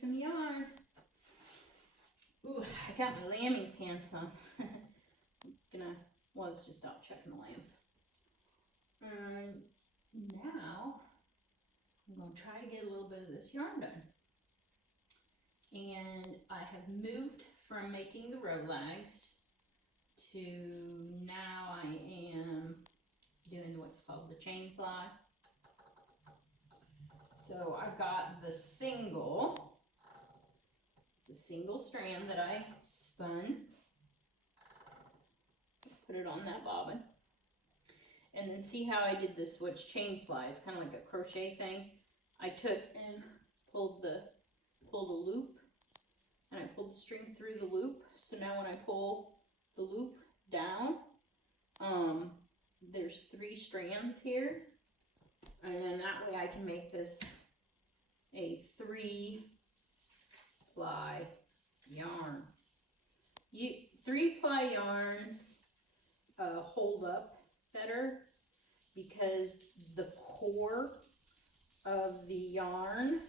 some yarn. Ooh, I got my lambing pants on. It's just out checking the lambs. And now, I'm going to try to get a little bit of this yarn done. And I have moved from making the rolags to now I am doing what's called the chain fly. So I've got the single, it's a single strand that I spun. Put it on that bobbin. And then see how I did this switch chain fly. It's kind of like a crochet thing. I took and pulled a loop, and I pulled the string through the loop. So now when I pull the loop down, there's 3 strands here, and then that way I can make this a 3-ply yarn. 3-ply yarns hold up better because the core of the yarn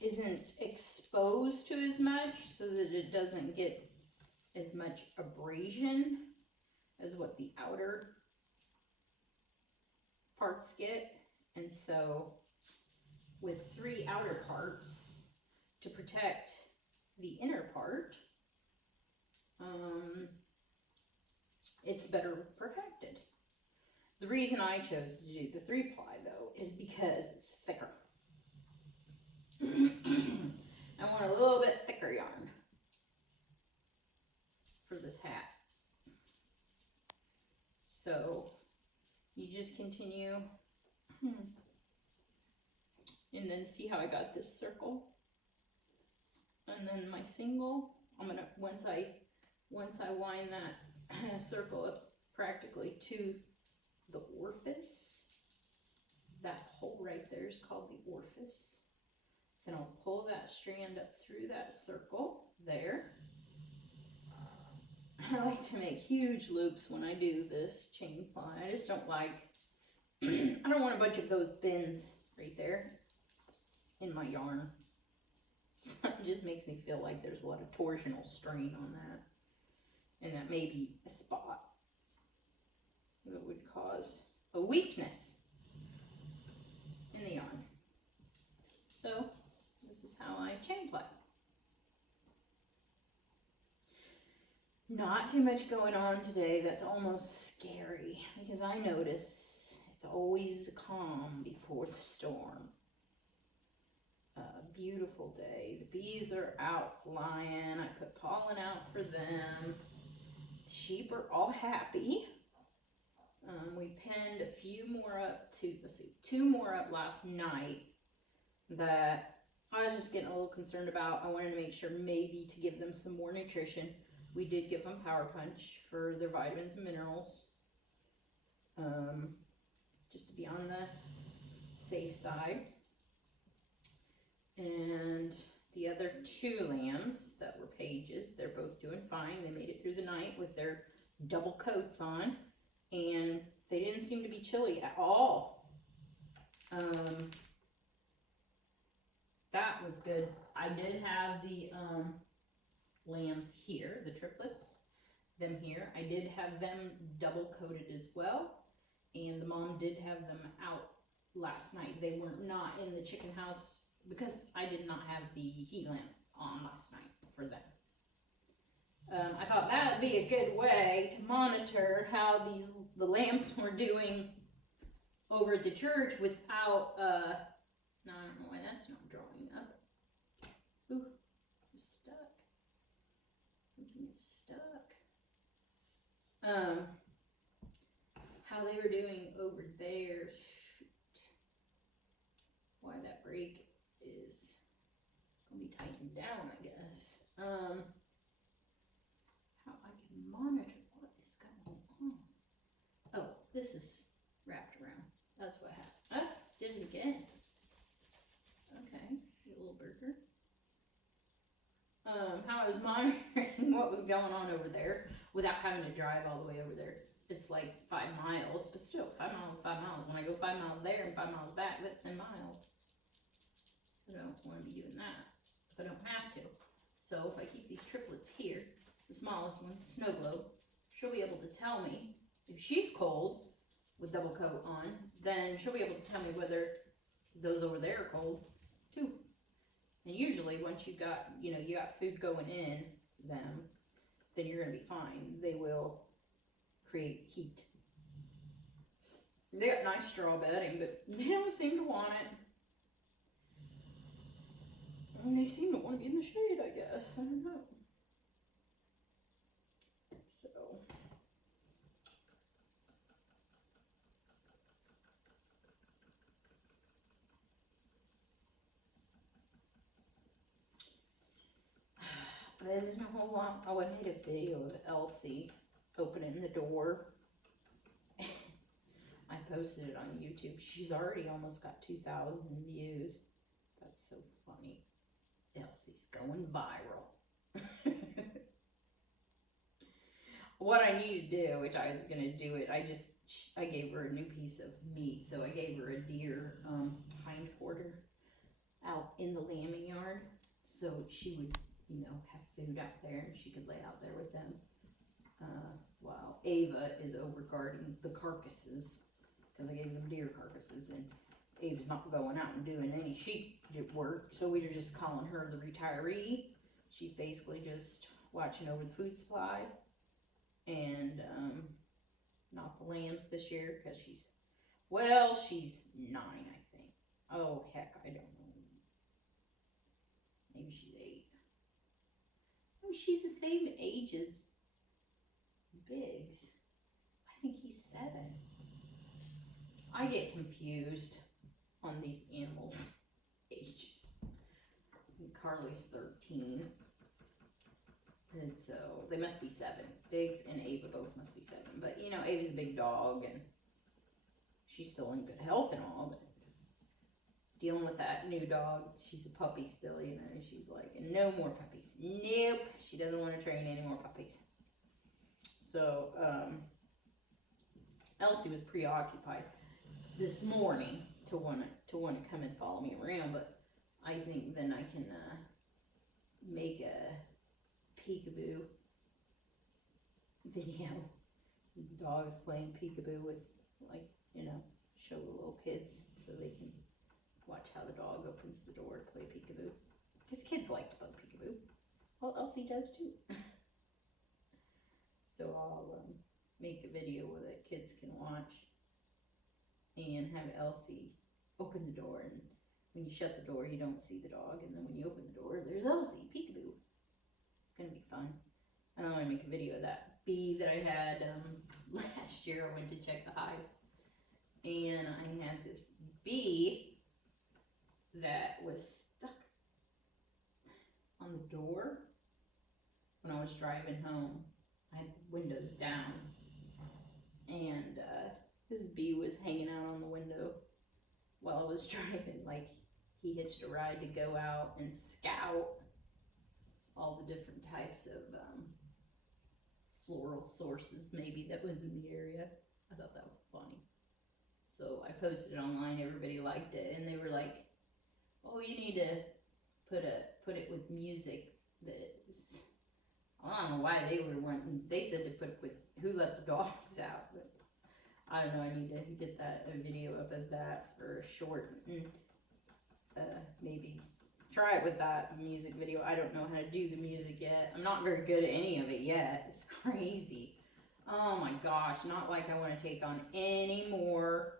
isn't exposed to as much, so that it doesn't get as much abrasion as what the outer parts get. And so with 3 outer parts to protect the inner part, it's better protected. The reason I chose to do the 3-ply though is because it's thicker. I want a little bit thicker yarn for this hat. So you just continue, and then see how I got this circle, and then my single. I'm gonna once I wind that circle up practically to the orifice. That hole right there is called the orifice. Then I'll pull that strand up through that circle there. I like to make huge loops when I do this chain fly. I just don't like, I don't want a bunch of those bends right there in my yarn. So it just makes me feel like there's a lot of torsional strain on that. And that may be a spot that would cause a weakness in the yarn. So this is how I chain fly. Not too much going on today that's almost scary, because I notice it's always calm before the storm. A beautiful day. The bees are out flying. I put pollen out for them. The sheep are all happy. We penned a few more up to, let's see, 2 more up last night that I was just getting a little concerned about. I wanted to make sure maybe to give them some more nutrition. We did give them Power Punch for their vitamins and minerals, just to be on the safe side. And the other 2 lambs that were Pages, they're both doing fine. They made it through the night with their double coats on, and they didn't seem to be chilly at all. That was good. I did have the lambs here, the triplets, them here. I did have them double coated as well, and the mom did have them out last night. They were not in the chicken house because I did not have the heat lamp on last night for them. I thought that would be a good way to monitor how the lambs were doing over at the church without, no, I don't know why that's not drawing up. Ooh, it's stuck. Something is stuck. How they were doing over there. Shoot. Why that break is gonna be tightened down, I guess. How I can monitor what is going on. Oh, this is wrapped around. That's what happened. Ah, did it again. Okay, you little burger. How I was monitoring what was going on over there without having to drive all the way over there. It's like 5 miles, but still, 5 miles, 5 miles. When I go 5 miles there and 5 miles back, that's 10 miles. So I don't want to be doing that. so I don't have to. So if I keep these triplets here, the smallest one, Snow Globe, she'll be able to tell me if she's cold with double coat on, then she'll be able to tell me whether those over there are cold too. And usually once you got, you got food going in them, then you're gonna be fine. They will create heat. They got nice straw bedding, but they don't seem to want it. And they seem to want to be in the shade, I guess. I don't know. So. There's a whole lot. Oh, I made a video of Elsie opening the door. I posted it on YouTube. She's already almost got 2,000 views. That's so funny. Elsie's going viral. What I need to do, which I was going to do it, I gave her a new piece of meat. So I gave her a deer hind quarter out in the lambing yard. So she would, have food out there and she could lay out there with them. While Ava is over guarding the carcasses. Because I gave them deer carcasses, and Abe's not going out and doing any sheep work, so we were just calling her the retiree. She's basically just watching over the food supply, and not the lambs this year, because she's 9, I think. Oh, heck, I don't know. Maybe she's 8. Oh, she's the same age as Biggs. I think he's 7. I get confused on these animals' ages. Carly's 13. And so they must be 7. Biggs and Ava both must be 7. But Ava's a big dog and she's still in good health and all, but dealing with that new dog, she's a puppy still, she's like, no more puppies. Nope. She doesn't want to train any more puppies. So, Elsie was preoccupied this morning to want to come and follow me around, but I think then I can make a peekaboo video. The dog's playing peekaboo with, show the little kids so they can watch how the dog opens the door to play peekaboo. Because kids like to play peekaboo. Well, Elsie does too. So I'll make a video that kids can watch and have Elsie open the door, and when you shut the door you don't see the dog, and then when you open the door there's Elsie, peekaboo. It's gonna be fun. And I'm gonna make a video of that bee that I had last year. I went to check the hives, and I had this bee that was stuck on the door when I was driving home. I had the windows down, and this bee was hanging out on the window while I was driving. Like, he hitched a ride to go out and scout all the different types of floral sources maybe that was in the area. I thought that was funny. So I posted it online, everybody liked it, and they were like, oh, you need to put it with music that's, I don't know why they were wanting, they said to put it with Who Let the Dogs Out, but I don't know, I need to get a video up of that for a short, and maybe try it with that music video. I don't know how to do the music yet. I'm not very good at any of it yet. It's crazy. Oh my gosh, not like I want to take on any more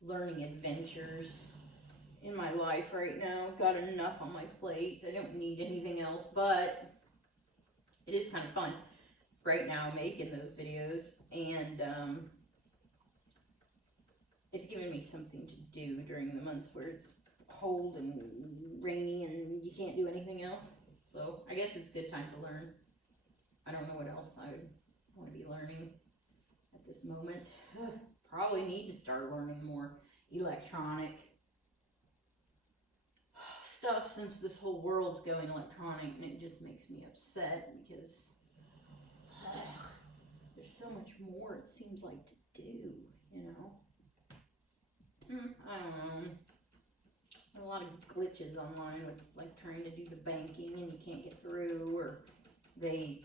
learning adventures in my life right now. I've got enough on my plate. I don't need anything else, but it is kind of fun right now making those videos, and it's giving me something to do during the months where it's cold and rainy and you can't do anything else. So I guess it's a good time to learn. I don't know what else I would want to be learning at this moment. Probably need to start learning more electronic stuff, since this whole world's going electronic, and it just makes me upset because there's so much more it seems like to do, I don't know. A lot of glitches online with like trying to do the banking and you can't get through, or they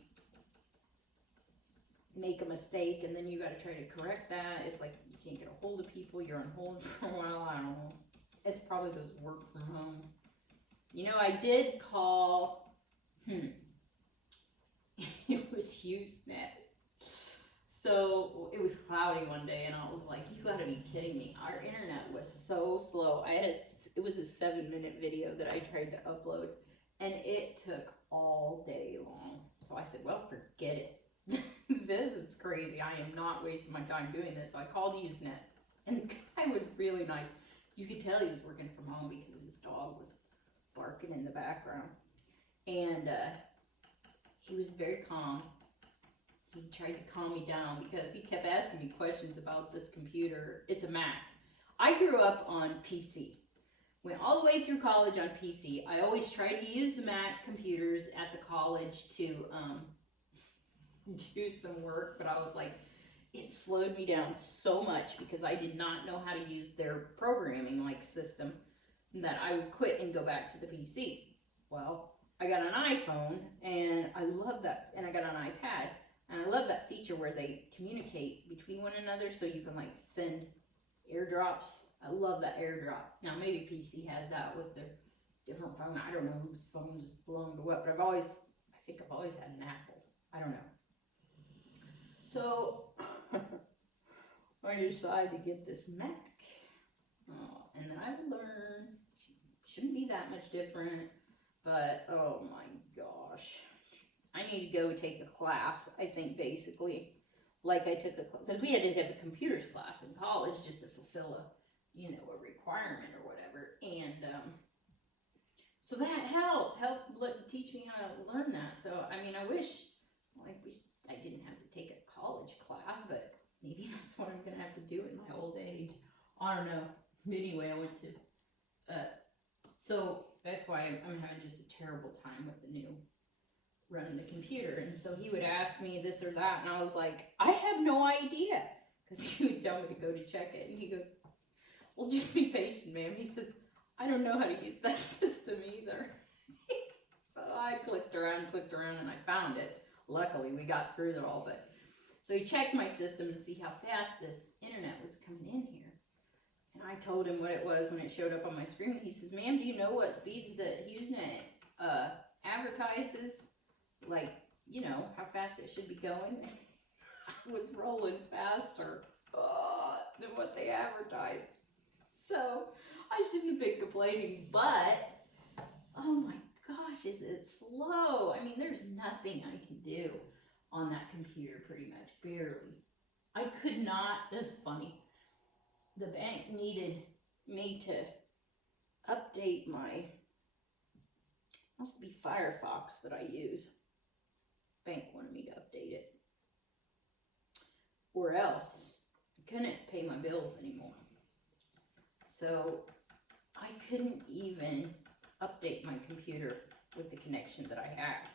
make a mistake and then you got to try to correct that. It's like you can't get a hold of people. You're on hold for a while. I don't know. It's probably those work from home. You know, I did call. It was Usenet. So it was cloudy one day, and I was like, "You got to be kidding me!" Our internet was so slow. It was a 7-minute video that I tried to upload, and it took all day long. So I said, "Well, forget it. This is crazy. I am not wasting my time doing this." So I called Usenet, and the guy was really nice. You could tell he was working from home because his dog was barking in the background, and he was very calm. He tried to calm me down because he kept asking me questions about this computer. It's a Mac. I grew up on PC. Went all the way through college on PC. I always tried to use the Mac computers at the college to do some work, but I was like, it slowed me down so much because I did not know how to use their programming like system that I would quit and go back to the PC. Well, I got an iPhone and I love that, and I got an iPad. And I love that feature where they communicate between one another so you can like send airdrops. I love that airdrop. Now maybe PC has that with their different phone. I don't know whose phone just belong to what, but I think I've always had an Apple. I don't know. So I decided to get this Mac. And then I've learned shouldn't be that much different, but oh my gosh. I need to go take a class, I think, basically, like I took because we had to have a computers class in college just to fulfill a requirement or whatever, and so that helped teach me how to learn that. So, I mean, I wish I didn't have to take a college class, but maybe that's what I'm going to have to do in my old age. I don't know. Anyway, I went to, so that's why I'm having just a terrible time with the new running the computer. And so he would ask me this or that, and I was like, I have no idea, because he would tell me to go to check it, and he goes, well, just be patient, ma'am. He says, I don't know how to use that system either. So I clicked around, and I found it. Luckily, we got through it all, but so he checked my system to see how fast this internet was coming in here. And I told him what it was when it showed up on my screen. He says, ma'am, do you know what speeds that Usenet advertises? Like, how fast it should be going? I was rolling faster than what they advertised. So I shouldn't have been complaining, but oh my gosh, is it slow? I mean, there's nothing I can do on that computer, pretty much, barely. I could not, that's funny. The bank needed me to update my, must be Firefox that I use. Bank wanted me to update it. Or else I couldn't pay my bills anymore. So I couldn't even update my computer with the connection that I had.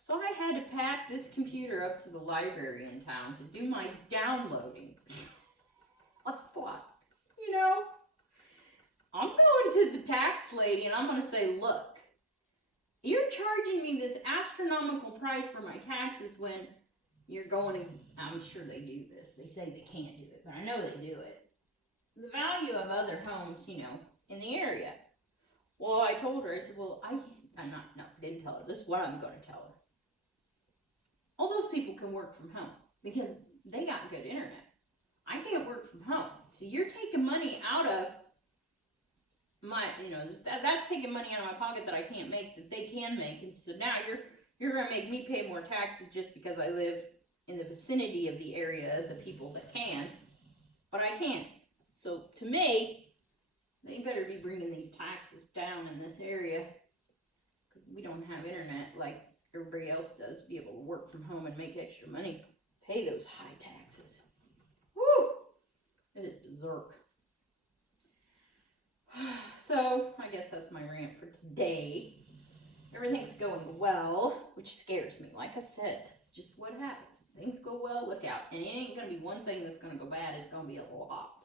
So I had to pack this computer up to the library in town to do my downloading. I thought, I'm going to the tax lady and I'm going to say, look, you're charging me this astronomical price for my taxes when you're going to, I'm sure they do this. They say they can't do it, but I know they do it. The value of other homes, in the area. Well, I told her, I said, well, I didn't tell her. This is what I'm going to tell her. All those people can work from home because they got good internet. I can't work from home. So you're taking money out of my, that's taking money out of my pocket that I can't make, that they can make. And so now you're going to make me pay more taxes just because I live in the vicinity of the area, the people that can, but I can't. So to me, they better be bringing these taxes down in this area because we don't have internet like everybody else does to be able to work from home and make extra money, pay those high taxes. Woo! It is berserk. So I guess that's my rant for today. Everything's going well, which scares me. Like I said, it's just what happens. Things go well, look out. And it ain't going to be one thing that's going to go bad. It's going to be a lot.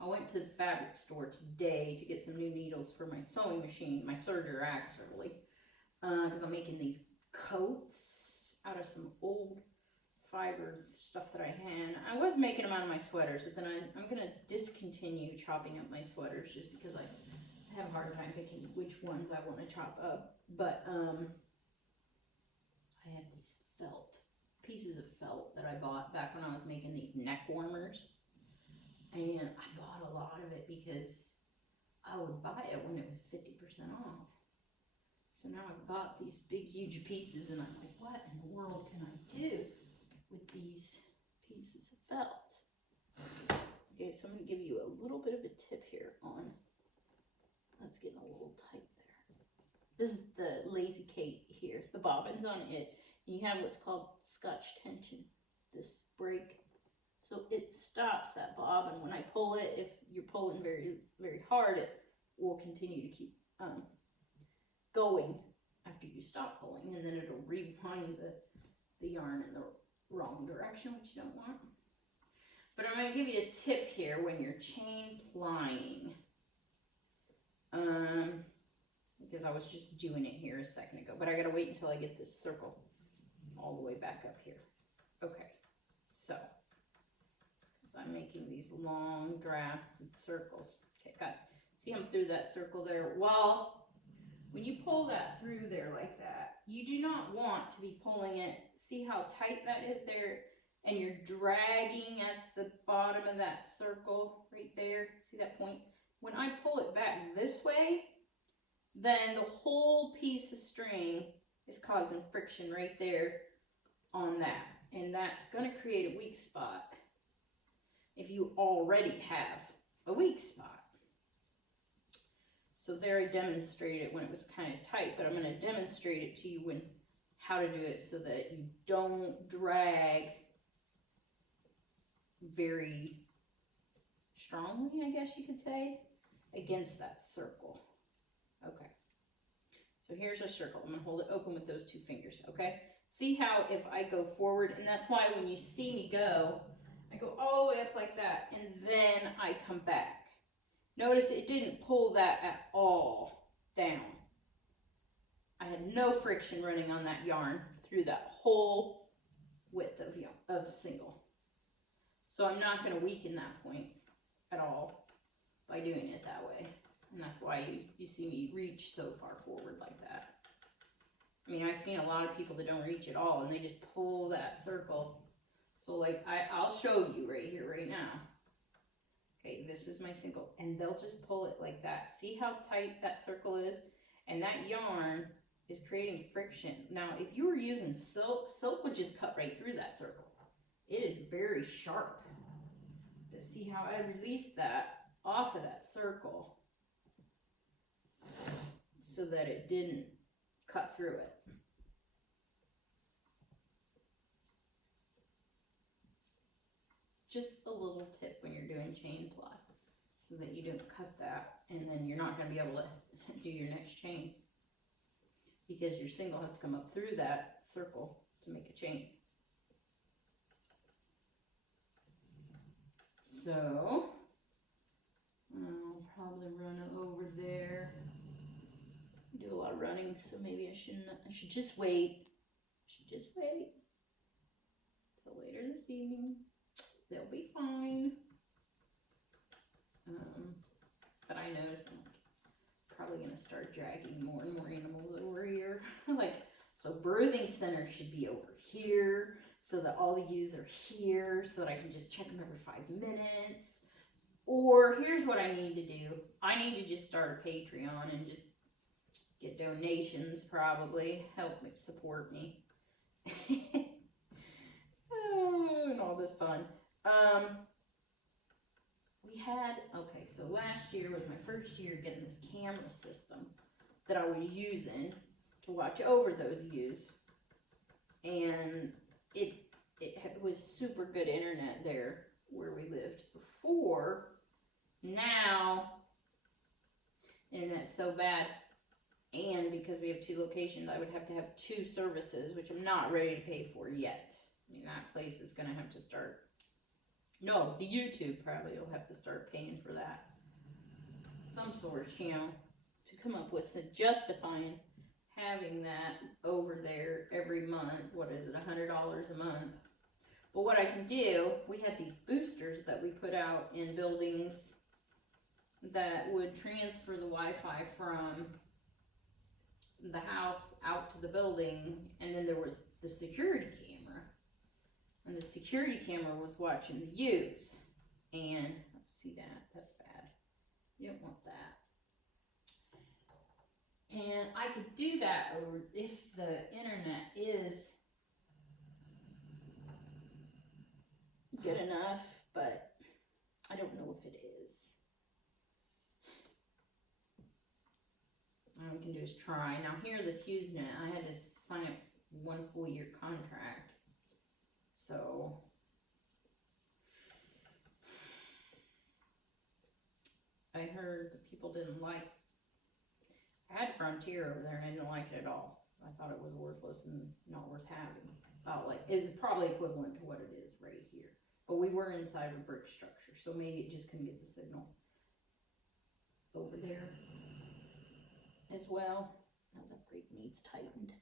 I went went to the fabric store today to get some new needles for my sewing machine, my serger actually, because I'm making these coats out of some old fiber stuff that I had. I was making them out of my sweaters, but then I'm going to discontinue chopping up my sweaters just because I have a hard time picking which ones I want to chop up. But I had these pieces of felt that I bought back when I was making these neck warmers. And I bought a lot of it because I would buy it when it was 50% off. So now I've got these big, huge pieces, and I'm like, what in the world can I do with these pieces of felt? Okay, so I'm going to give you a little bit of a tip here on, that's getting a little tight there. This is the Lazy Kate here. The bobbin's on it. And you have what's called Scotch tension, this break. So it stops that bobbin. When I pull it, if you're pulling very, very hard, it will continue to keep going after you stop pulling, and then it'll rewind the yarn in the wrong direction, which you don't want. But I'm going to give you a tip here when you're chain plying. Because I was just doing it here a second ago, but I got to wait until I get this circle all the way back up here. Okay, so I'm making these long drafted circles. Okay, got it. See, I'm through that circle there. Well, when you pull that through there like that, you do not want to be pulling it. See how tight that is there? And you're dragging at the bottom of that circle right there. See that point? When I pull it back this way, then the whole piece of string is causing friction right there on that. And that's going to create a weak spot if you already have a weak spot. So there I demonstrated it when it was kind of tight, but I'm going to demonstrate it to you when how to do it so that you don't drag very strongly, I guess you could say, against that circle. Okay. So here's our circle. I'm going to hold it open with those two fingers, okay? See how if I go forward, and that's why when you see me go, I go all the way up like that, and then I come back. Notice it didn't pull that at all down. I had no friction running on that yarn through that whole width of single. So I'm not going to weaken that point at all by doing it that way. And that's why you see me reach so far forward like that. I mean, I've seen a lot of people that don't reach at all, and they just pull that circle. So like, I'll show you right here, right now. Okay, this is my single, and they'll just pull it like that. See how tight that circle is? And that yarn is creating friction. Now, if you were using silk, silk would just cut right through that circle. It is very sharp. Just see how I released that off of that circle so that it didn't cut through it. Just a little tip when you're doing chain ply so that you don't cut that, and then you're not going to be able to do your next chain because your single has to come up through that circle to make a chain. So I'll probably run over there. I do a lot of running, so maybe I should just wait. Till later this evening. They'll be fine. But I notice I'm probably going to start dragging more and more animals over here. Like, so birthing center should be over here so that all the ewes are here so that I can just check them every 5 minutes. Or here's what I need to do. I need to just start a Patreon and just get donations, probably. Help me support me. And all this fun. We had, okay, so last year was my first year getting this camera system that I was using to watch over those ewes. And it was super good internet there where we lived before. Now, internet's so bad. And because we have 2 locations, I would have to have 2 services, which I'm not ready to pay for yet. I mean, that place is going to have to start No, the YouTube probably will have to start paying for that. Some sort, you know, to come up with a justifying having that over there every month. What is it, $100 a month? But what I can do, we had these boosters that we put out in buildings that would transfer the Wi-Fi from the house out to the building, and then there was the security camera, and the security camera was watching the views, and see that's bad, you don't want that. And I could do that over if the internet is good enough, but I don't know if it is. All we can do is try. Now here, this HughesNet, I had to sign up 1 full year contract. So I heard that people didn't like, I had Frontier over there and I didn't like it at all. I thought it was worthless and not worth having. Like, it was probably equivalent to what it is right here. But we were inside a brick structure, so maybe it just couldn't get the signal over there as well. Now that brake needs tightened.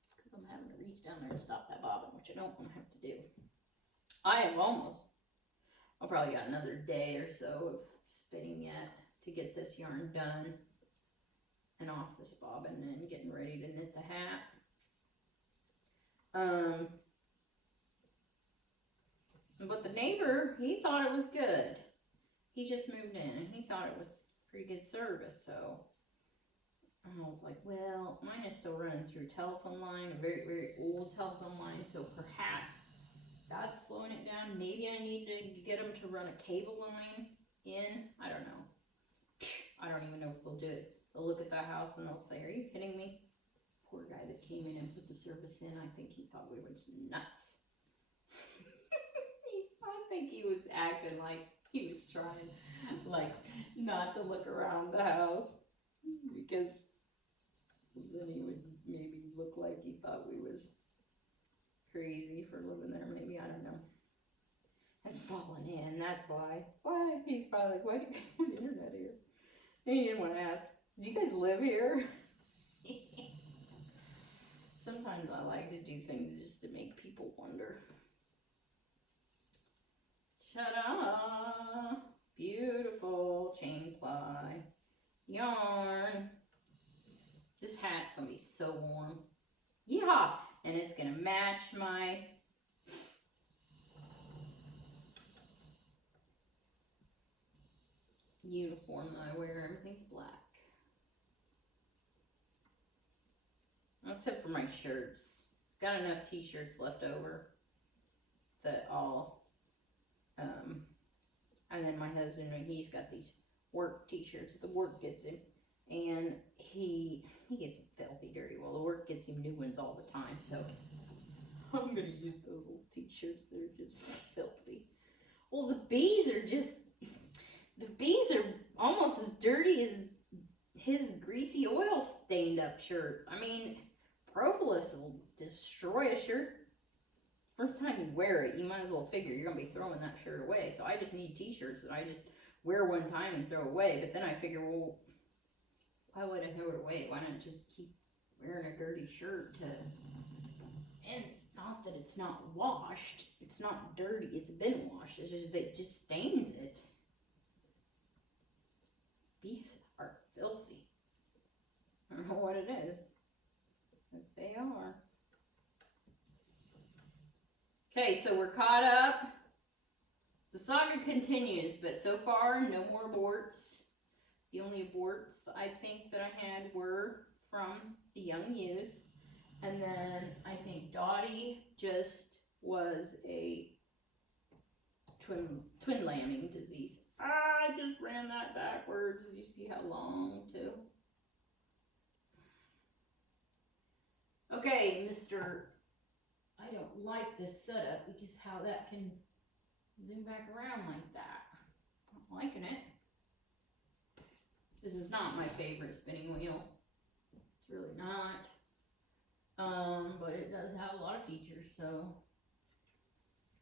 It's because I'm having to reach down there to stop that bobbin, which I don't want to have to do. I have I'll probably got another day or so of spinning yet to get this yarn done and off this bobbin and getting ready to knit the hat. But the neighbor, he thought it was good. He just moved in and he thought it was pretty good service, so I was like, well, mine is still running through a telephone line, a very, very old telephone line, so perhaps that's slowing it down. Maybe I need to get them to run a cable line in. I don't know. I don't even know if they'll do it. They'll look at that house and they'll say, are you kidding me? Poor guy that came in and put the service in, I think he thought we were nuts. I think he was acting like he was trying, like, not to look around the house, because then he would maybe look like he thought we was crazy for living there, maybe, I don't know. Has fallen in, that's why. Why? He's probably like, why do you guys want internet here? And he didn't want to ask, do you guys live here? Sometimes I like to do things just to make people wonder. Ta-da! Beautiful chain ply yarn. This hat's gonna be so warm. Yeehaw! And it's gonna match my uniform that I wear. Everything's black. Except for my shirts. Got enough t-shirts left over that I'll and then my husband, he's got these work t-shirts that the work gets him, and he gets them filthy dirty. Well, the work gets him new ones all the time, so I'm gonna use those old t-shirts. They're just filthy. Well, the bees are almost as dirty as his greasy oil stained up shirts. I mean, propolis will destroy a shirt. First time you wear it, you might as well figure you're going to be throwing that shirt away. So I just need t-shirts that I just wear one time and throw away. But then I figure, well, why would I throw it away? Why not just keep wearing a dirty shirt and not that it's not washed. It's not dirty. It's been washed. It's just that it just stains it. Bees are filthy. I don't know what it is, but they are. Okay, so we're caught up. The saga continues, but so far, no more aborts. The only aborts I think that I had were from the young ewes. And then I think Dottie just was a twin lambing disease. I just ran that backwards. Did you see how long, too? Okay, Mr. I don't like this setup because how that can zoom back around like that. I'm not liking it. This is not my favorite spinning wheel. It's really not. But it does have a lot of features, so.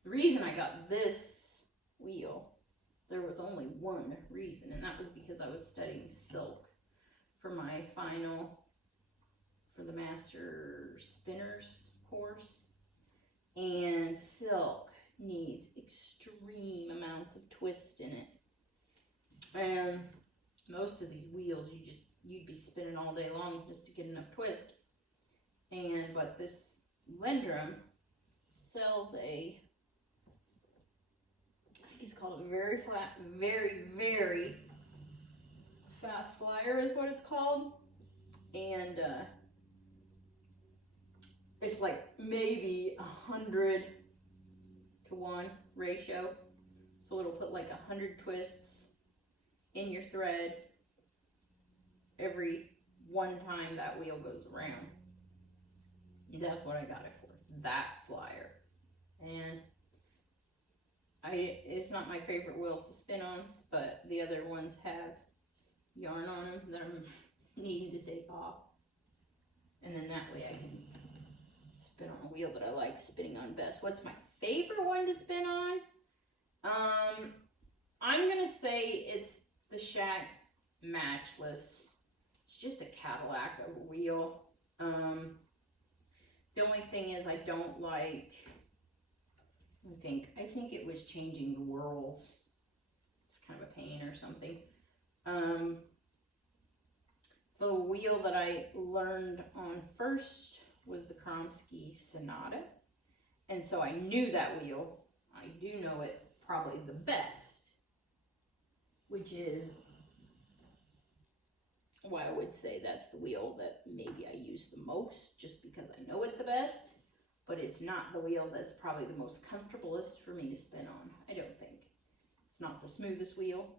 The reason I got this wheel, there was only one reason, and that was because I was studying silk for my final, for the Master Spinners course. And silk needs extreme amounts of twist in it. And most of these wheels, you'd be spinning all day long just to get enough twist. But this Lendrum sells a, I think he's called a very flat, very, very fast flyer is what it's called. And it's like maybe 100 to 1 ratio. So it'll put like 100 twists in your thread every one time that wheel goes around. And that's what I got it for, that flyer. And it's not my favorite wheel to spin on, but the other ones have yarn on them that I'm needing to take off. And then that way I can spin on a wheel that I like spinning on best. What's my favorite one to spin on? I'm gonna say it's the Shack Matchless. It's just a Cadillac of a wheel. The only thing is I don't like, I think it was changing the whirls. It's kind of a pain or something. The wheel that I learned on first was the Kromsky Sonata. And so I knew that wheel. I do know it probably the best, which is why I would say that's the wheel that maybe I use the most, just because I know it the best. But it's not the wheel that's probably the most comfortablest for me to spin on, I don't think. It's not the smoothest wheel.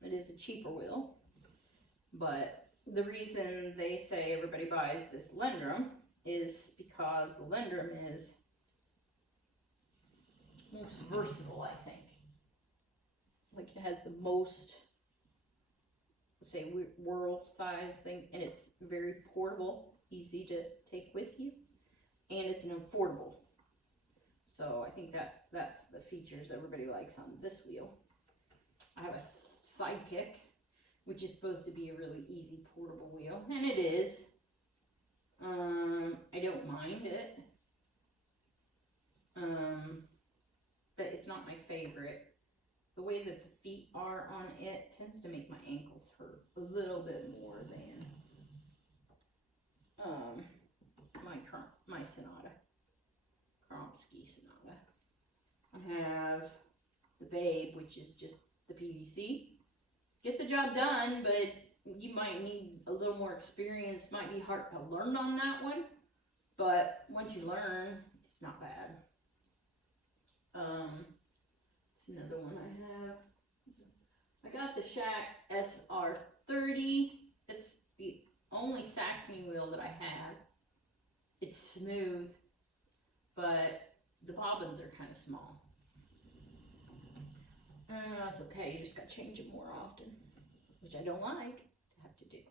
It is a cheaper wheel. But the reason they say everybody buys this Lendrum is because the Lendrum is most versatile, I think. Like it has the most, say, whirl size thing, and it's very portable, easy to take with you, and it's an affordable. So I think that's the features everybody likes on this wheel. I have a Sidekick, which is supposed to be a really easy portable wheel, and it is. I don't mind it, but it's not my favorite. The way that the feet are on it tends to make my ankles hurt a little bit more than my Sonata, Kromsky Sonata. I have the Babe, which is just the PVC. Get the job done, but you might need a little more experience. Might be hard to learn on that one, but once you learn, it's not bad. Another one I have. I got the Shack SR30. It's the only Saxony wheel that I have. It's smooth, but the bobbins are kind of small. That's okay, you just gotta change it more often, which I don't like to have to do.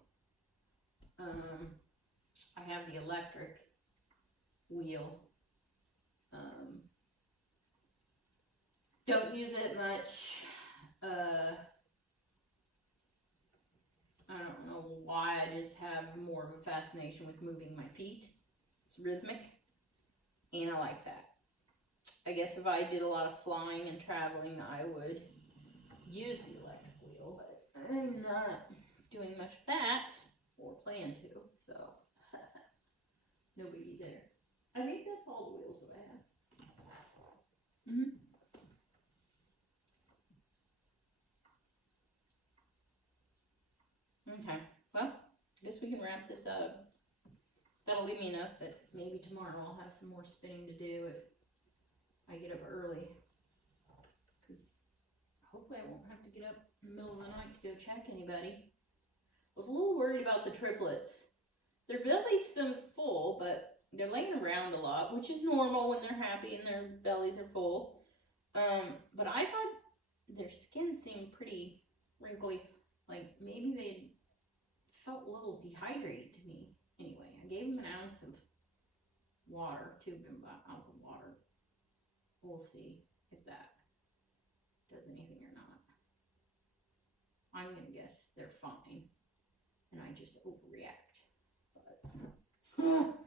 I have the electric wheel. Don't use it much. I don't know why, I just have more of a fascination with moving my feet. It's rhythmic, and I like that. I guess if I did a lot of flying and traveling, I would use the electric wheel, but I'm not doing much of that, or plan to, so no biggie there. I think that's all the wheels that I have. Okay, well, I guess we can wrap this up. That'll leave me enough that maybe tomorrow I'll have some more spinning to do if I get up early. Because hopefully I won't have to get up in the middle of the night to go check anybody. I was a little worried about the triplets. Their belly's still full, but they're laying around a lot, which is normal when they're happy and their bellies are full. But I thought their skin seemed pretty wrinkly. Like maybe they felt a little dehydrated to me. Anyway, I gave them an ounce of water, 2 ounces of water. We'll see if that does anything or not. I'm gonna guess they're fine, and I just overreact. But